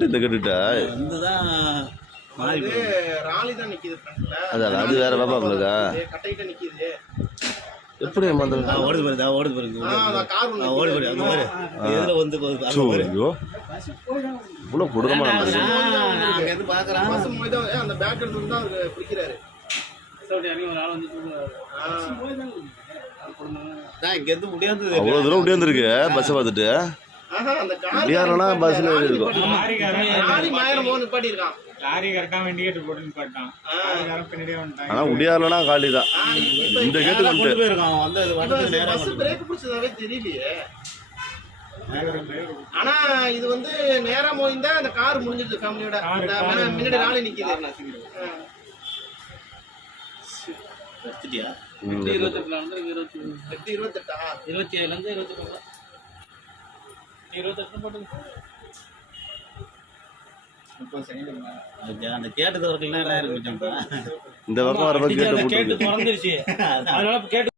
ஏன்ட்டு இந்த கேட்டுட்டா வந்துதான் ராலி தான் நிக்குது ஃப்ரண்ட்ல. அதான் அது வேற பாப்பா உங்களுக்கு கட்டையிட்ட நிக்குது. எப்படி வந்து ஓடுது பாரு ஓடுது பாரு கார் ஒன்னு ஓடுது பாரு அங்க பாரு இதுல வந்து பாரு ஐயோ இவ்வளவு கொடூரமா நான் எது பாக்குறேன் பஸ் மோய்தா அந்த பேக் எடுத்து தான் அவர் பிடிக்கிறாரு. ஒரு ஆள் வந்து நான் இங்க இருந்து முடியாது அவ்வளவு தூரம் முடியாந்துருக்கு பஸ் பார்த்துட்டு அந்த கார் முடியாதுனா பஸ்ல இருக்கும் லாரி மாயன மோன் நிப்பாட்டி இருக்கான். லாரி கரெக்டா இண்டிகேட்டர் போட்டு நிப்பாட்டான். லாரிகாரன் பின்னாடியே வந்துட்டான். ஆனா முடியாதுனா காலி தான் இந்த கேட்டு கொண்டு போயிருக்கான். வந்து அது வண்டிக்கு நேரா பஸ் பிரேக் பிடிச்சதாவே தெரியலையே. ஆனா இது வந்து நேரா மோயிந்தா அந்த கார் முடிஞ்சிருச்சு ஃபேமிலியோட. முன்னாடி லாரி நிக்குது. வெச்சிட்டியா 28 ல இருந்து 28 27 ல இருந்து 28 போட்டு அந்த கேட்டு தவறுகள் என்ன இருக்கு இந்த பக்கம் வர பக்கம் கேட்டு திறந்துருச்சு. அதனால கேட்டு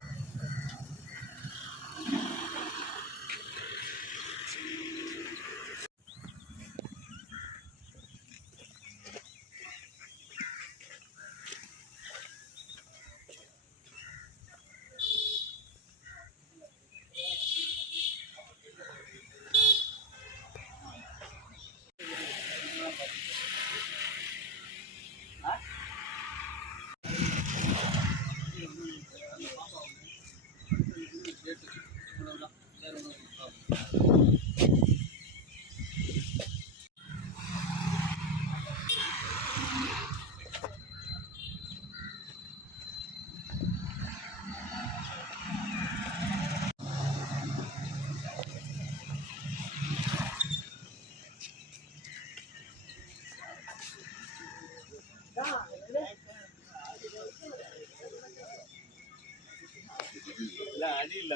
இல்ல அடி இல்ல